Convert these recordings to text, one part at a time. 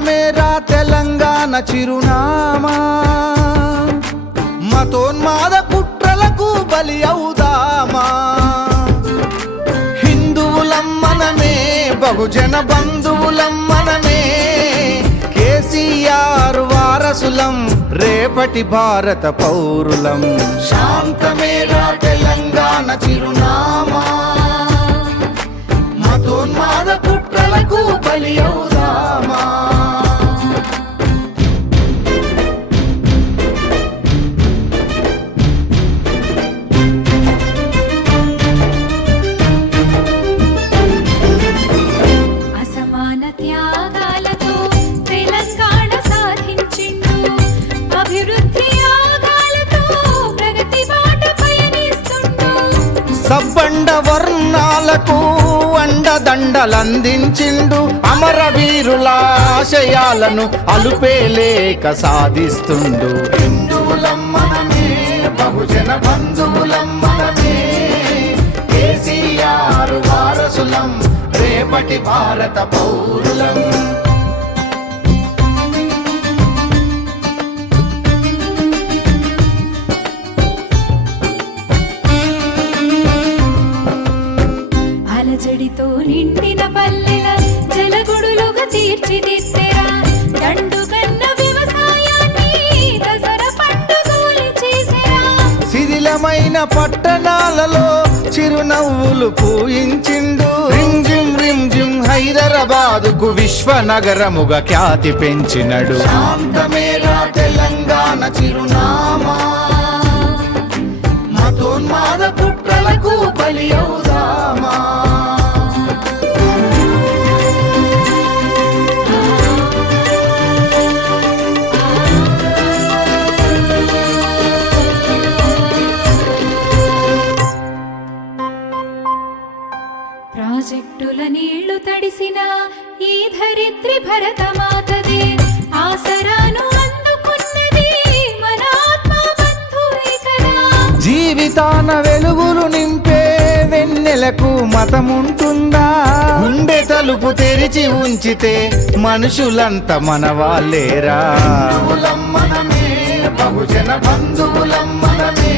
శాంతమేరా తెలంగాణ చిరునామా, మతోన్మాద కుట్రలకు బలి అవుదామా. హిందువులం మనమే, బహుజన బంధువులం మనమే, కేసీఆర్ వారసులం, రేపటి భారత పౌరులం. శాంతమేరా తెలంగాణ చిరునామా, మతోన్మాద కుట్రలకు బలి అవుదామా. అసమాన త్యాగాలతో తెలంగాణ సాధించిండు, అభివృద్ధి యాగాలతో ప్రగతి బాట పయనిస్తుండు. సబ్బండ వర్ణాలకు అండదండలందించిండు, అమరవీరుల ఆశయాలను అలుపేలేక సాధిస్తుండు. హిందువులం మనమే, బహుజన బంధువులం మనమే, కేసీఆర్ వారసులం, రేపటి భారత పౌరులం. అలజడితో నిండిన పల్లెల జలగుడులుగా తీర్చిదిద్దెరా, దండుగన్న వ్యవసాయాన్ని దసరా పండుగలు చేసెరా. శిథిలమైన పట్టణాలలో చిరునవ్వులు పూయించిండు, రింజిమ్ రింజిమ్ హైదరాబాదుకు విశ్వనగరముగా ఖ్యాతి పెంచినడు. శాంతమేరా తెలంగాణ చిరునామా, మతోన్మాద కుట్రలకు బలి అవుదామా. ప్రాజెక్టుల నీళ్లు తడిసిన ఈ ధరిత్రి భరతమాతదే, ఆసరాను అందుకున్నది మన ఆత్మ బంధువే కదా. జీవితాన వెలుగులు నింపే వెన్నెలకు మతముంటుందా? గుండె తలుపు తెరిచి ఉంచితే మనుషులంతా మన వాళ్ళేరా. హిందువులం మనమే, బహుజన బంధువులం మనమే,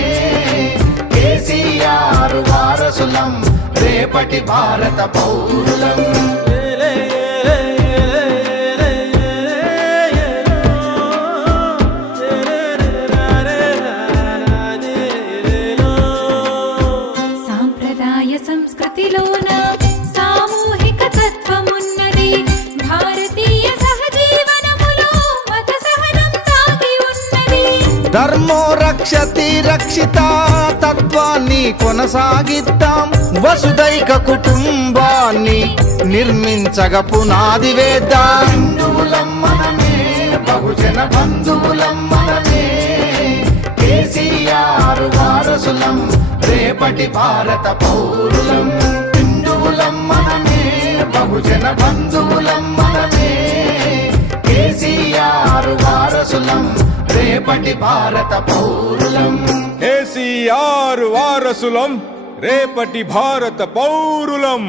కేసీఆర్ వారసులం, రేపటి భారత పౌరులం. సాంప్రదాయ సంస్కృతిలోన సామూహిక తత్వమున్నది, భారతీయ సహజీవనములో మత సహనం దాగి ఉన్నది. ధర్మో రక్షతి రక్షిత తత్వాన్ని కొనసాగిద్దాం, వసుదైక కుటుంబాన్ని నిర్మించగ పునాది వేద్దాం. హిందువులం మనమే, బహుజన బంధువులం మనమే, కేసీఆర్ వారసులం, రేపటి భారత పౌరులం. హిందువులం మనమే, బహుజన బంధువులం మనమే, కేసీఆర్ వారసులం, రేపటి భారత పౌరులం. కేసీఆర్ వారసులం, రేపటి భారత పౌరులం.